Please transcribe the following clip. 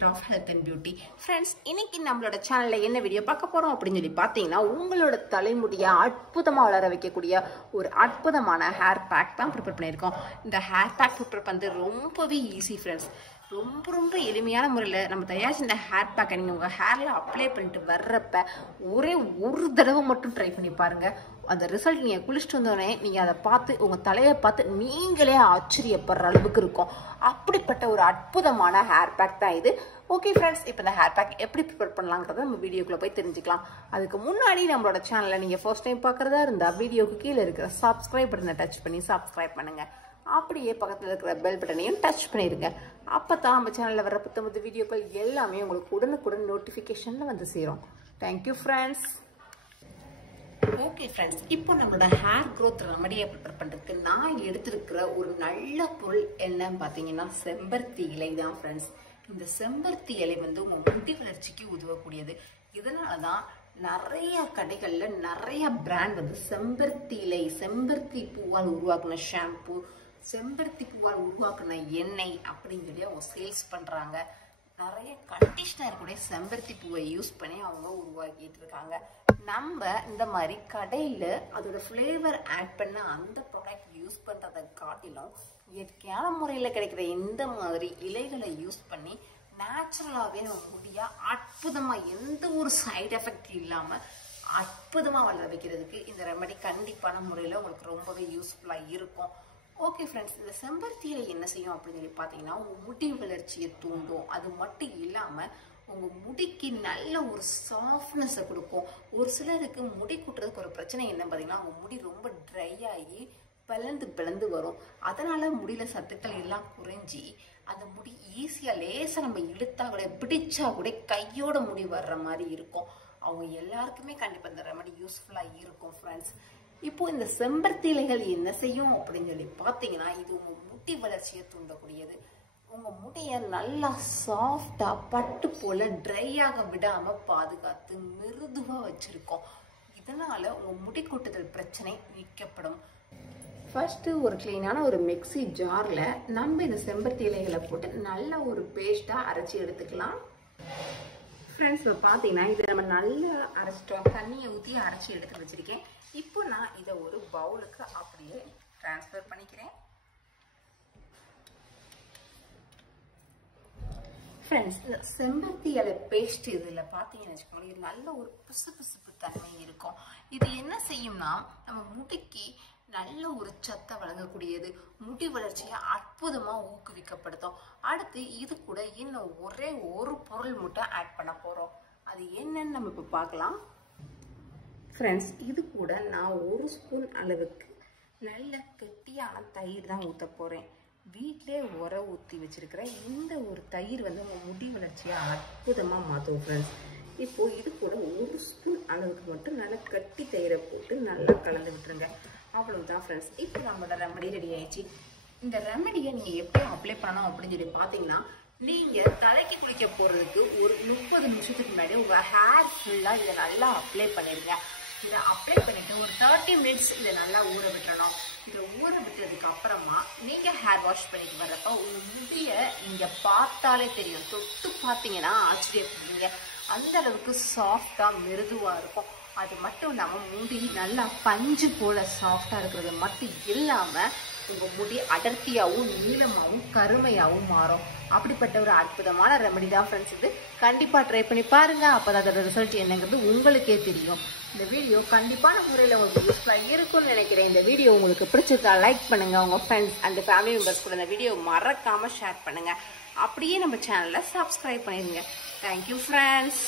secret of health and beauty. Friends, இன்னைக்கு நம்மளோட சேனல்ல என்ன வீடியோ பார்க்க போறோம் அப்படின்னு சொல்லி பாத்தீங்கன்னா உங்களோட தலைமுடியை அற்புதமா வளர வைக்கக்கூடிய ஒரு அற்புதமான ஹேர் பேக் தான் ப்ரிப்பேர் பண்ணியிருக்கோம். இந்த ஹேர் பேக் ப்ரிப்பேர் பண்றது ரொம்பவே ஈஸி ஃப்ரெண்ட்ஸ். ரொம்ப எளிமையான முறையில் நம்ம தயாரிச்ச இந்த ஹேர் பேக்கை நீங்கள் உங்கள் ஹேரில் அப்ளை பண்ணிட்டு வர்றப்ப ஒரே ஒரு தடவை மட்டும் ட்ரை பண்ணி பாருங்கள். அந்த ரிசல்ட் நீங்கள் குளிச்சுட்டு வந்தோடனே நீங்கள் அதை பார்த்து உங்கள் தலையை பார்த்து நீங்களே ஆச்சரியப்படுற அளவுக்கு இருக்கும். அப்படிப்பட்ட ஒரு அற்புதமான ஹேர் பேக் தான் இது. ஓகே ஃப்ரெண்ட்ஸ், இப்போ இந்த ஹேர் பேக் எப்படி ப்ரிப்பேர் பண்ணலாங்கிறத நம்ம வீடியோக்குள்ளே போய் தெரிஞ்சுக்கலாம். அதுக்கு முன்னாடி நம்மளோட சேனலை நீங்கள் ஃபர்ஸ்ட் டைம் பார்க்குறதா இருந்தால் வீடியோக்கு கீழே இருக்கிற சப்ஸ்கிரைப் பட்டனை டச் பண்ணி சப்ஸ்கிரைப் பண்ணுங்கள். அப்படியே பக்கத்தில் இருக்கிற பெல் பட்டனையும் டச் பண்ணிடுங்க. அப்போ தான் நம்ம சேனலில் வர புத்தம்பது வீடியோக்கள் எல்லாமே உங்களுக்கு உடனுக்குடன் நோட்டிஃபிகேஷனில் வந்து சேரும். Thank you friends. ஓகே ஃப்ரெண்ட்ஸ், இப்போ நம்மளோட ஹேர் க்ரோத் ரெமடியை ப்ரிப்பேர் பண்ணுறதுக்கு நான் எடுத்திருக்கிற ஒரு நல்ல பொருள் என்னன்னு பார்த்தீங்கன்னா செம்பருத்தி இலை தான் ஃப்ரெண்ட்ஸ். இந்த செம்பருத்தி இலை வந்து உங்கள் முடி வளர்ச்சிக்கு உதவக்கூடியது. இதனால தான் நிறைய கடைகளில் நிறைய பிராண்ட் வந்து செம்பருத்தி இலை, செம்பருத்தி பூவால் உருவாக்குன ஷாம்பு, செம்பருத்தி பூவால் உருவாக்குன எண்ணெய் அப்படின்னு சொல்லி அவங்க சேல்ஸ் பண்ணுறாங்க. நிறைய கண்டிஷனர் கூட செம்பருத்தி பூவை யூஸ் பண்ணி அவங்க உருவாக்கிட்டு இருக்காங்க. நம்ம இந்த மாதிரி கடையில் அதோட ஃப்ளேவர் ஆட் பண்ண அந்த ப்ராடக்ட் யூஸ் பண்ணுறதை காட்டிலும் இயற்கையான முறையில் கிடைக்கிற இந்த மாதிரி இலைகளை யூஸ் பண்ணி நேச்சுரலாகவே நம்ம முடியா அற்புதமாக எந்த ஒரு சைடு எஃபெக்ட் இல்லாமல் அற்புதமாக வளர வைக்கிறதுக்கு இந்த ரெமெடி கண்டிப்பான முறையில் உங்களுக்கு ரொம்பவே யூஸ்ஃபுல்லாக இருக்கும். ஓகே ஃப்ரெண்ட்ஸ், இந்த செம்பருத்தி இலை என்ன செய்யும் அப்படின்னு சொல்லி பார்த்தீங்கன்னா உங்கள் முடி வளர்ச்சியை தூண்டும். அது மட்டும் இல்லாமல் உங்கள் முடிக்கு நல்ல ஒரு சாஃப்ட்னஸை கொடுக்கும். ஒரு சிலருக்கு முடி கூட்டுறதுக்கு ஒரு பிரச்சனை என்ன பார்த்தீங்கன்னா அவங்க முடி ரொம்ப ட்ரை ஆகி பிளந்து வரும். அதனால் முடியில் சத்துக்கள் எல்லாம் குறைஞ்சி அந்த முடி ஈஸியாக லேசாக நம்ம இழுத்தா கூட பிடிச்சா கூட கையோட முடி வர்ற மாதிரி இருக்கும். அவங்க எல்லாருக்குமே கண்டிப்பாக இந்த ரெமடி யூஸ்ஃபுல்லாக இருக்கும் ஃப்ரெண்ட்ஸ். இப்போ இந்த செம்பருத்தி இலைகள் என்ன செய்யும் அப்படின்னு சொல்லி பார்த்தீங்கன்னா இது உங்கள் முடி வளர்ச்சியை தூண்டக்கூடியது. உங்கள் முடியை நல்லா சாஃப்டாக பட்டு போல் ட்ரையாக விடாமல் பாதுகாத்து மிருதுவாக வச்சுருக்கோம். இதனால் உங்கள் முடி கொட்டுதல் பிரச்சனை நீக்கப்படும். ஃபர்ஸ்ட்டு ஒரு க்ளீனான ஒரு மிக்ஸி ஜாரில் நம்ம இந்த செம்பருத்தி இலைகளை போட்டு நல்ல ஒரு பேஸ்ட்டாக அரைச்சி எடுத்துக்கலாம். ஃப்ரெண்ட்ஸ், இப்போ பார்த்தீங்கன்னா இதை நம்ம நல்லா அரைச்சிட்டோம். தண்ணியை ஊற்றி அரைச்சி எடுத்து வச்சுருக்கேன். இப்போ நான் இதை ஒரு பவுலுக்கு அப்படியே ட்ரான்ஸ்ஃபர் பண்ணிக்கிறேன். ஃப்ரெண்ட்ஸ், இந்த செம்பருத்தி இலை பேஸ்ட் இதில் பார்த்தீங்கன்னு வச்சுக்கோங்களேன், இது நல்ல ஒரு பிசுபிசுப்பு தன்மை இருக்கும். இது என்ன செய்யும்னா நம்ம முடிக்கு நல்ல ஒரு சத்தை வழங்கக்கூடியது, முடி வளர்ச்சியை அற்புதமாக ஊக்குவிக்கப்படுத்தும். அடுத்து இது கூட இன்னும் ஒரே ஒரு பொருள் மட்டும் ஆட் பண்ண போகிறோம். அது என்னன்னு நம்ம இப்போ பார்க்கலாம். ஃப்ரெண்ட்ஸ், இது கூட நான் ஒரு ஸ்பூன் அளவுக்கு நல்ல கெட்டியான தயிர் தான் ஊற்ற போகிறேன். வீட்டிலே ஊற்றி வச்சுருக்கிறேன். இந்த ஒரு தயிர் வந்து உங்கள் முடி வளர்ச்சியை அற்புதமாக மாற்றும் ஃப்ரெண்ட்ஸ். இப்போது இது கூட ஒரு ஸ்பூன் அளவுக்கு மட்டும் நல்லா கட்டி தயிரை போட்டு நல்லா கலந்து விட்டுருங்க. அவ்வளவுதான் ஃப்ரெண்ட்ஸ். இப்போ நம்மளோட ரெமடி ரெடி ஆயிடுச்சு. இந்த ரெமடியை நீங்கள் எப்படி அப்ளை பண்ணணும் அப்படின்னு சொல்லி பார்த்தீங்கன்னா நீங்கள் தலைக்கு குளிக்க போகிறதுக்கு ஒரு 30 நிமிஷத்துக்கு முன்னாடி உங்கள் ஹேர் ஃபுல்லாக இதை நல்லா அப்ளை பண்ணிடுங்க. இதை அப்ளை பண்ணிவிட்டு ஒரு 30 மினிட்ஸ் இதை நல்லா ஊற விட்டுறணும். இதை ஊற விட்டதுக்கு அப்புறமா நீங்கள் ஹேர் வாஷ் பண்ணிட்டு வர்றப்ப உங்கள் முடியை இங்கே பார்த்தாலே தெரியும். தொட்டு பார்த்தீங்கன்னா ஆச்சரியப்படுவீங்க. அந்த அளவுக்கு சாஃப்டாக மிருதுவாக இருக்கும். அது மட்டும் இல்லாமல் முடி நல்லா பஞ்சு போல் சாஃப்டாக இருக்கிறது மட்டும் இல்லாமல் உங்கள் முடி அடர்த்தியாகவும் நீளமாகவும் கருமையாகவும் மாறும். அப்படிப்பட்ட ஒரு அற்புதமான ரெமடி தான் ஃப்ரெண்ட்ஸ் இது. கண்டிப்பாக ட்ரை பண்ணி பாருங்கள். அப்போ தான் அதோட ரிசல்ட் என்னங்கிறது உங்களுக்கே தெரியும். இந்த வீடியோ கண்டிப்பான முறையில் உங்களுக்கு யூஸ்ஃபுல்லாக இருக்கும்னு நினைக்கிறேன். இந்த வீடியோ உங்களுக்கு பிடிச்சிருக்கா லைக் பண்ணுங்கள். உங்கள் ஃப்ரெண்ட்ஸ் அண்ட் ஃபேமிலி மெம்பர்ஸ் கூட இந்த வீடியோ மறக்காமல் ஷேர் பண்ணுங்கள். அப்படியே நம்ம சேனலை சப்ஸ்கிரைப் பண்ணிடுங்க. Thank you friends.